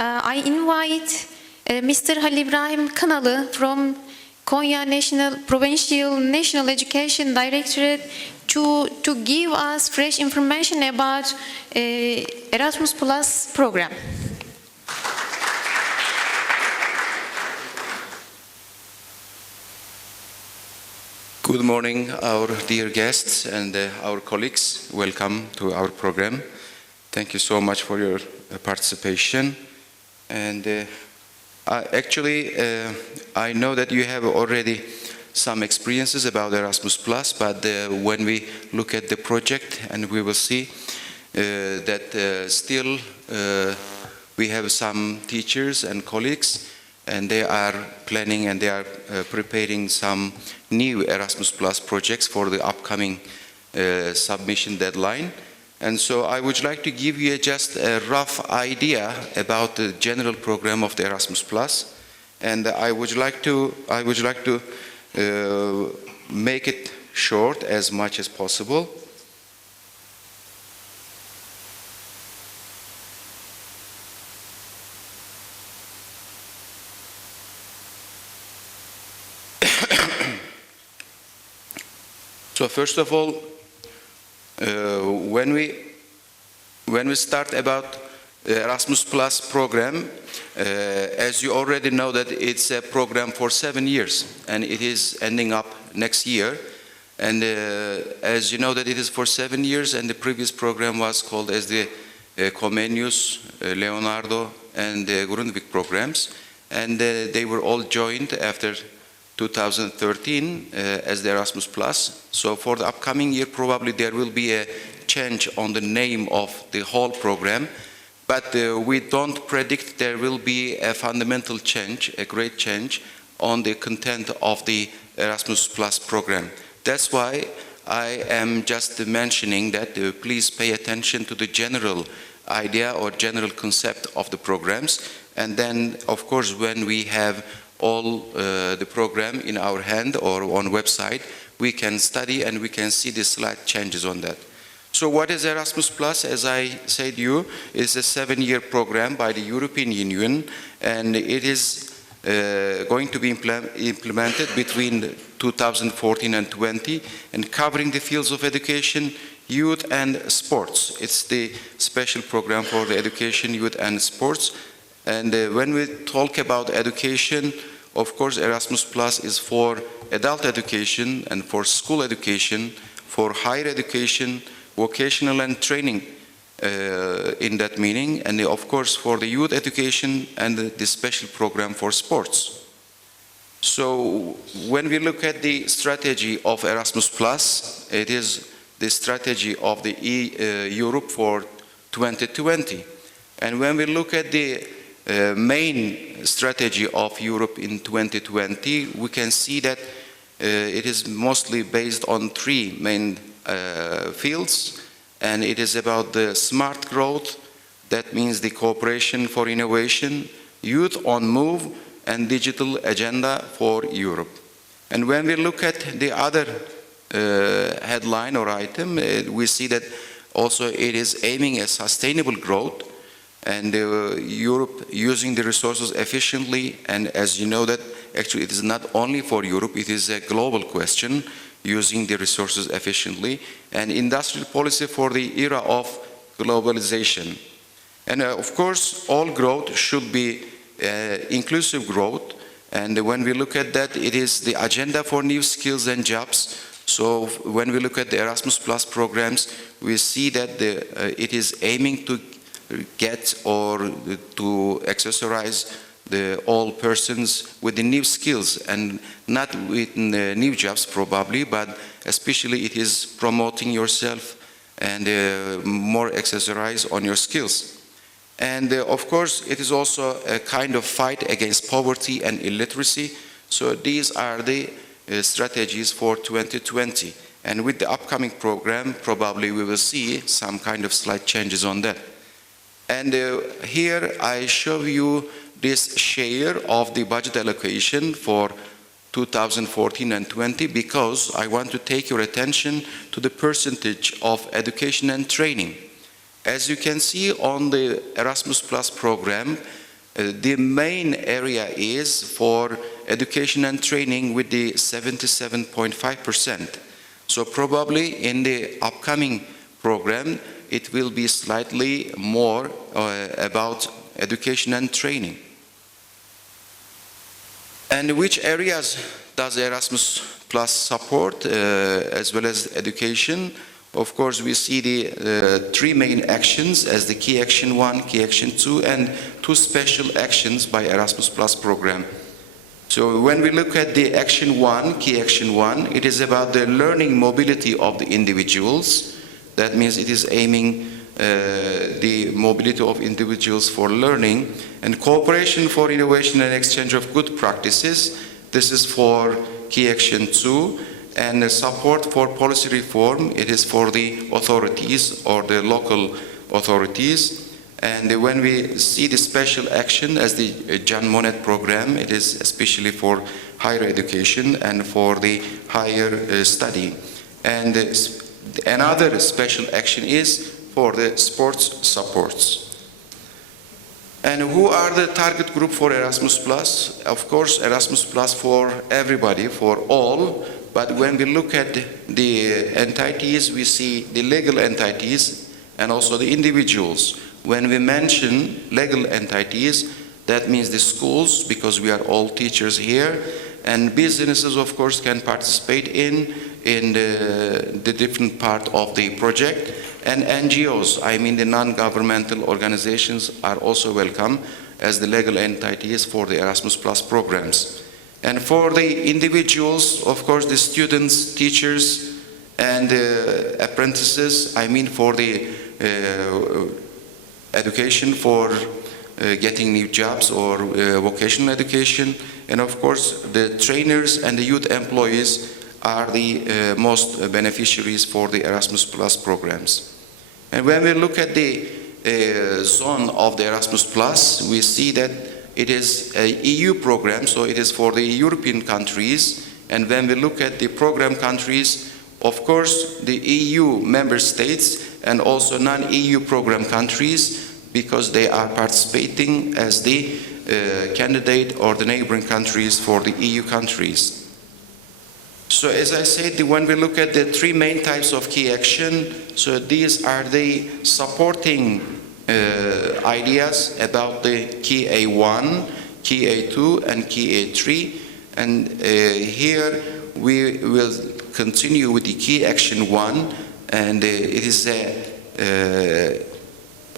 I invite Mr. Halil Ibrahim Kanalı from Konya Provincial National Education Directorate to give us fresh information about Erasmus Plus program. Good morning, our dear guests and our colleagues. Welcome to our program. Thank you so much for your participation. And actually, I know that you have already some experiences about Erasmus+, but when we look at the project, and we will see that still we have some teachers and colleagues, and they are planning and they are preparing some new Erasmus Plus projects for the upcoming submission deadline. And so I would like to give you just a rough idea about the general program of the Erasmus Plus, and I would like to make it short as much as possible. So first of all, when we start about the Erasmus Plus program, as you already know that it's a program for 7 years and it is ending up next year. And as you know that it is for 7 years, and the previous program was called as the Comenius, Leonardo and Grundtvig programs, and they were all joined after 2013 as the Erasmus Plus. So for the upcoming year, probably there will be a change on the name of the whole program, but we don't predict there will be a fundamental change, a great change on the content of the Erasmus Plus program. That's why I am just mentioning that please pay attention to the general idea or general concept of the programs, and then of course when we have all the program in our hand or on website, we can study and we can see the slight changes on that. So what is Erasmus Plus? As I said to you, is a 7-year program by the European Union, and it is going to be implemented between 2014 and 20, and covering the fields of education, youth and sports. It's the special program for the education, youth and sports. And when we talk about education, of course, Erasmus Plus is for adult education and for school education, for higher education, vocational and training in that meaning, and of course for the youth education and the special program for sports. So when we look at the strategy of Erasmus Plus, it is the strategy of the Europe for 2020. And when we look at the main strategy of Europe in 2020, we can see that it is mostly based on 3 main fields, and it is about the smart growth, that means the cooperation for innovation, youth on move, and digital agenda for Europe. And when we look at the other headline or item, we see that also it is aiming at sustainable growth, and Europe using the resources efficiently. And as you know that actually it is not only for Europe, it is a global question, using the resources efficiently, and industrial policy for the era of globalization. And of course all growth should be inclusive growth, and when we look at that, it is the agenda for new skills and jobs. So when we look at the Erasmus Plus programs, we see that it is aiming to get or to accessorize all persons with the new skills, and not with new jobs probably, but especially it is promoting yourself and more accessorize on your skills. And of course it is also a kind of fight against poverty and illiteracy. So these are the strategies for 2020, and with the upcoming program probably we will see some kind of slight changes on that. And here I show you this share of the budget allocation for 2014 and 20, because I want to take your attention to the percentage of education and training. As you can see on the Erasmus Plus program, The main area is for education and training with the 77.5%. So probably in the upcoming program, it will be slightly more about education and training. And which areas does Erasmus Plus support as well as education? Of course, we see the three main actions as the key action 1, key action 2, and 2 special actions by Erasmus Plus program. So when we look at the action 1, key action 1, it is about the learning mobility of the individuals. That means it is aiming the mobility of individuals for learning, and cooperation for innovation and exchange of good practices. This is for key action 2. And support for policy reform, it is for the authorities or the local authorities. And when we see the special action as the Jean Monnet program, it is especially for higher education and for the higher study. And another special action is for the sports supports. And who are the target group for Erasmus Plus? Of course, Erasmus Plus for everybody, for all. But when we look at the entities, we see the legal entities and also the individuals. When we mention legal entities, that means the schools, because we are all teachers here, and businesses, of course, can participate in the different part of the project. And NGOs, I mean the non-governmental organizations, are also welcome as the legal entities for the Erasmus Plus programs. And for the individuals, of course, the students, teachers, and apprentices, I mean for the education for getting new jobs or vocational education. And of course, the trainers and the youth employees are the most beneficiaries for the Erasmus Plus programs. And when we look at the zone of the Erasmus Plus, we see that it is a EU program, so it is for the European countries. And when we look at the program countries, of course, the EU member states and also non-EU program countries, because they are participating as the candidate or the neighboring countries for the EU countries. So as I said, when we look at the three main types of key action, so these are the supporting ideas about the key A1, key A2, and key A3. And here we will continue with the key action 1, and it is a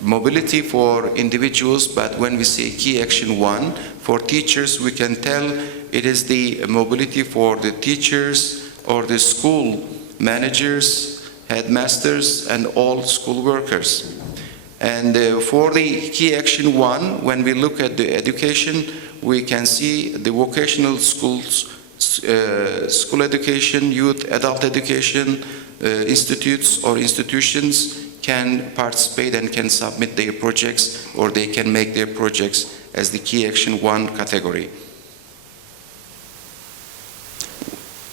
mobility for individuals, but when we say key action 1, for teachers, we can tell it is the mobility for the teachers or the school managers, headmasters, and all school workers. And for the key action 1, when we look at the education, we can see the vocational schools, school education, youth, adult education, institutes or institutions can participate and can submit their projects, or they can make their projects as the key action 1 category.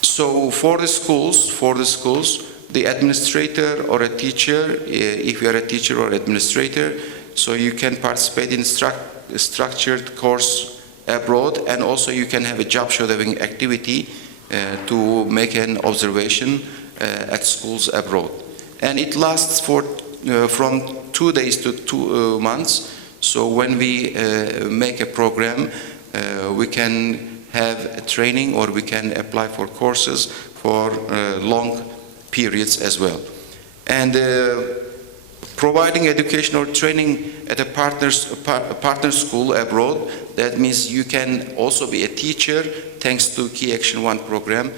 So for the schools, the administrator or a teacher, if you are a teacher or administrator, so you can participate in structured course abroad, and also you can have a job shadowing activity to make an observation at schools abroad. And it lasts for from 2 days to 2 months. So when we make a program, we can have a training, or we can apply for courses for long periods as well. And providing education or training at a partner school abroad, that means you can also be a teacher thanks to Key Action 1 program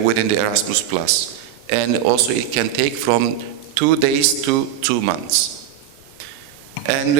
within the Erasmus Plus. And also it can take from 2 days to 2 months. And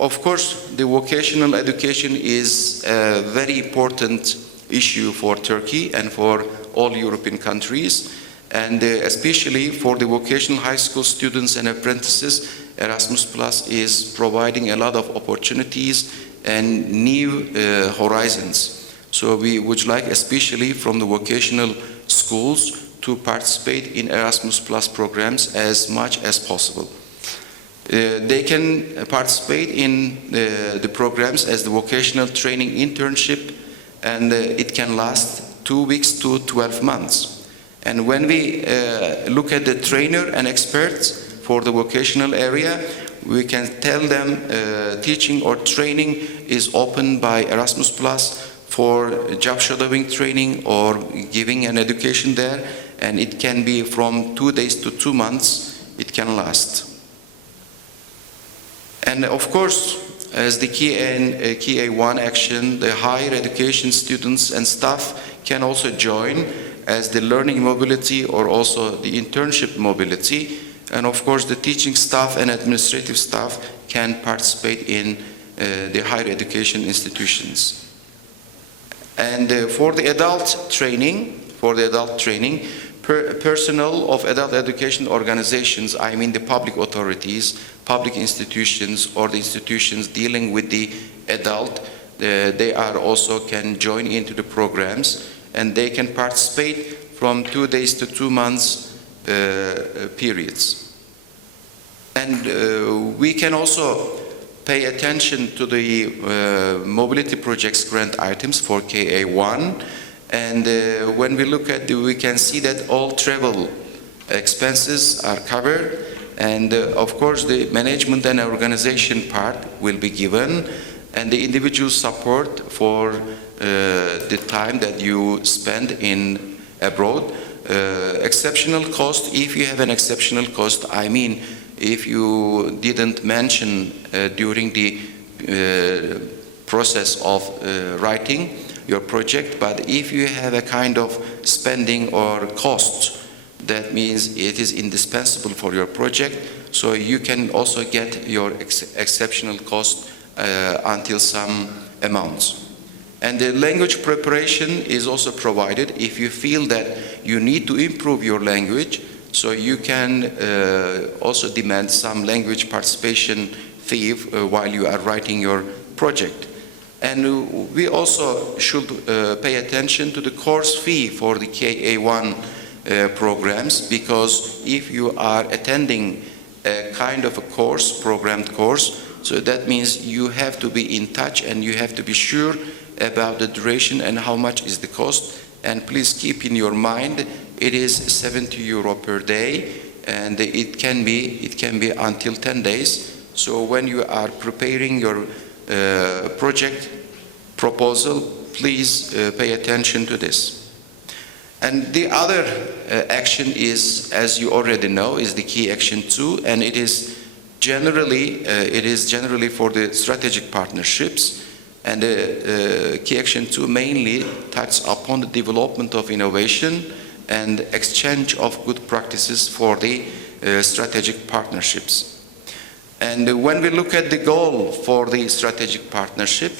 of course, the vocational education is a very important issue for Turkey and for all European countries. And especially for the vocational high school students and apprentices, Erasmus Plus is providing a lot of opportunities and new horizons. So we would like, especially from the vocational schools, to participate in Erasmus Plus programs as much as possible. They can participate in the programs as the vocational training internship, and it can last 2 weeks to 12 months. And when we look at the trainer and experts for the vocational area, we can tell them teaching or training is open by Erasmus Plus for job shadowing training or giving an education there, and it can be from 2 days to 2 months it can last. And of course, as the key A1 action, the higher education students and staff can also join as the learning mobility or also the internship mobility. And of course, the teaching staff and administrative staff can participate in the higher education institutions. And for the adult training, personnel of adult education organizations, I mean the public authorities, public institutions, or the institutions dealing with the adult, they are also can join into the programs, and they can participate from 2 days to 2 months periods. And we can also pay attention to the mobility projects grant items for KA1. And when we look at we can see that all travel expenses are covered, and of course the management and organization part will be given, and the individual support for the time that you spend in abroad. Exceptional cost, if you have an exceptional cost, I mean if you didn't mention during the process of writing your project, but if you have a kind of spending or cost, that means it is indispensable for your project, so you can also get your exceptional cost until some amounts. And the language preparation is also provided if you feel that you need to improve your language, so you can also demand some language participation fee while you are writing your project. And we also should pay attention to the course fee for the KA1 programs, because if you are attending a kind of a course, programmed course, so that means you have to be in touch and you have to be sure about the duration and how much is the cost. And please keep in your mind, it is 70 euro per day, and it can be until 10 days. So when you are preparing your project proposal, please pay attention to this. And the other action is, as you already know, is the key action 2, and it is generally for the strategic partnerships. And key action 2 mainly touches upon the development of innovation and exchange of good practices for the strategic partnerships. And when we look at the goal for the strategic partnership,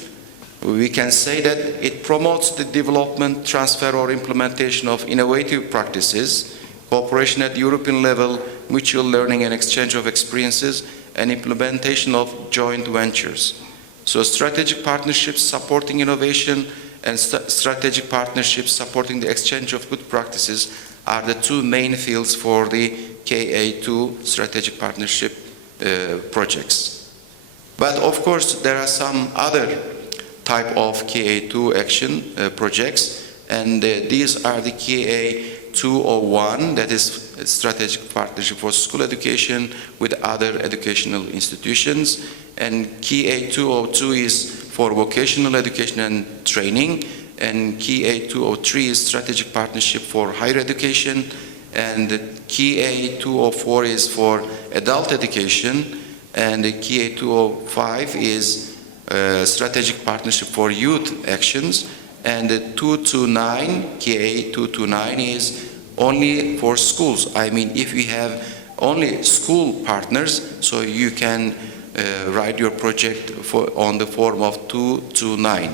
we can say that it promotes the development, transfer or implementation of innovative practices, cooperation at European level, mutual learning and exchange of experiences, and implementation of joint ventures. So strategic partnerships supporting innovation and strategic partnerships supporting the exchange of good practices are the two main fields for the KA2 strategic partnership projects. But of course there are some other type of KA2 action projects, and these are the KA201, that is strategic partnership for school education with other educational institutions, and KA202 is for vocational education and training, and KA203 is strategic partnership for higher education, and KA204 is for adult education, and KA205 is strategic partnership for youth actions, and the 229, KA229 is only for schools. I mean, if you have only school partners, so you can write your project on the form of 229.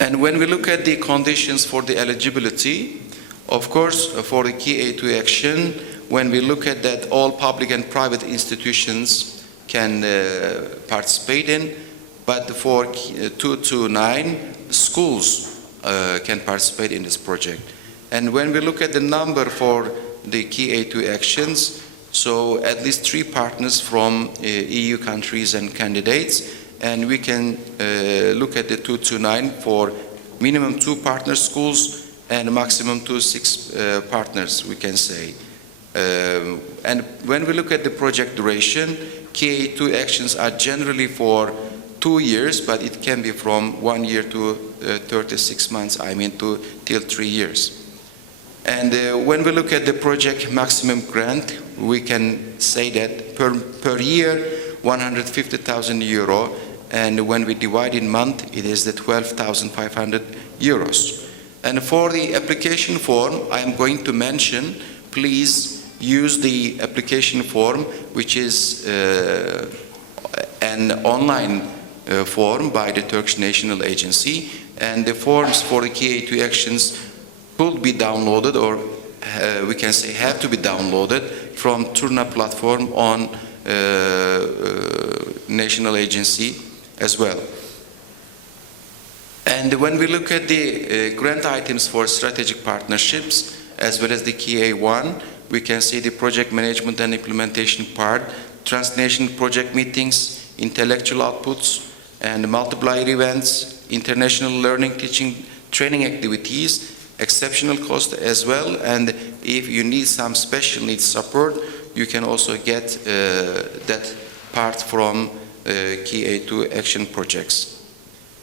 And when we look at the conditions for the eligibility, of course, for the KA2 action, when we look at that all public and private institutions can participate in, but for 229, schools can participate in this project. And when we look at the number for the KA2 actions, So at least 3 partners from EU countries and candidates, and we can look at the 229 for minimum 2 partner schools and maximum to 6 partners, we can say. And when we look at the project duration, KA2 actions are generally for 2 years, but it can be from 1 year to 36 months, till 3 years. And when we look at the project maximum grant, we can say that per year 150,000 euro, and when we divide in month, it is the 12,500 euros. And for the application form, I am going to mention, please use the application form, which is an online form by the Turkish National Agency, and the forms for the KA2 actions could be downloaded, or we can say have to be downloaded from Turna platform on National Agency as well. And when we look at the grant items for strategic partnerships, as well as the KA1, we can see the project management and implementation part, transnational project meetings, intellectual outputs, and multiplier events, international learning, teaching, training activities, exceptional cost as well, and if you need some special needs support, you can also get that part from KA2 action projects.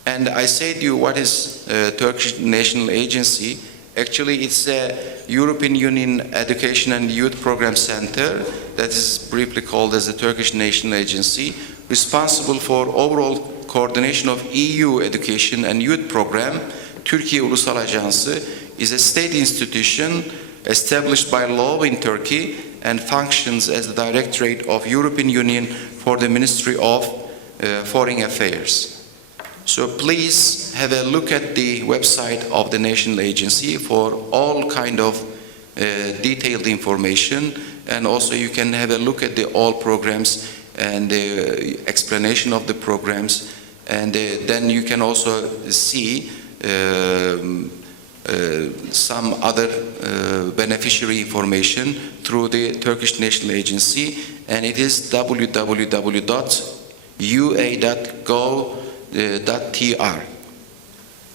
And I say to you, what is Turkish National Agency? Actually, it's a European Union Education and Youth Program Center that is briefly called as the Turkish National Agency, responsible for overall coordination of EU education and youth program. Portekiz Ulusal Ajansı is a state institution established by law in Turkey and functions as the Directorate of European Union for the Ministry of Foreign Affairs. So please have a look at the website of the National Agency for all kind of detailed information, and also you can have a look at the all programs and the explanation of the programs, and then you can also see some other beneficiary information through the Turkish National Agency, and it is www.ua.gov.tr.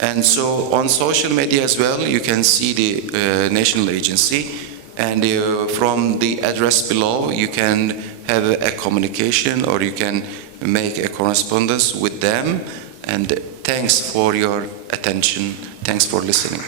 And so on social media as well, you can see the National Agency, and from the address below, you can have a communication, or you can make a correspondence with them. And thanks for your attention. Thanks for listening.